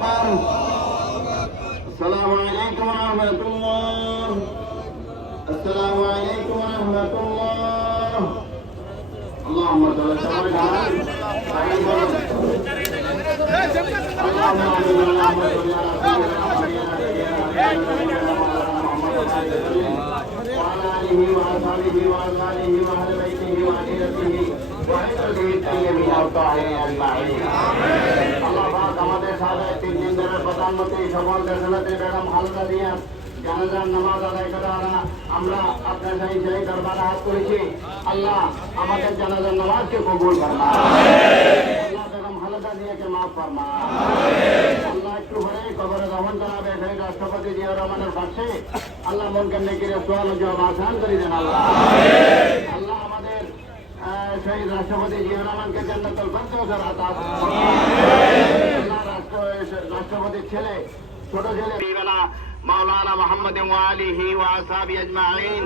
আকবার। আসসালামু আলাইকুম ওয়া রাহমাতুল্লাহ। আসসালামু আলাইকুম ওয়া রাহমাতুল্লাহ। আল্লাহুম্মা সাল্লি সবাই দাঁড়ান, সবাই বলুন আল্লাহুম্মা সাল্লি আলা আমাদের সাথে 3 দিন ধরে প্রধানমন্ত্রী সকল দেশনেত্রী বেগম খালেদা জিয়ার জানাজার নামাজ আদায় করার আমরা আপনার সেই দরবারে হাত করেছি। আল্লাহ আমাদের জানাজার নামাজকে কবুল ফরমা, আল্লাহ বেগম খালেদা জিয়াকে মাফ ফরমা। আল্লাহ একটু পরে কবরে দফন করাবে সেই রাষ্ট্রপতি জিয়া রহমানের পাশে। আল্লাহ মনকে নেকিরে সোয়াল জবাব আসান করে দেন। আল্লাহ আল্লাহ আমাদের শহীদ রাষ্ট্রপতি জিয়া রহমানকে জান্নাতুল ফেরদৌসের আতা রাষ্ট্রপতির ছেলে ছোট ছেলে মাওলানা মুহাম্মদ ওয়া আলিহি ওয়া আসহাবিহি আজমাইন।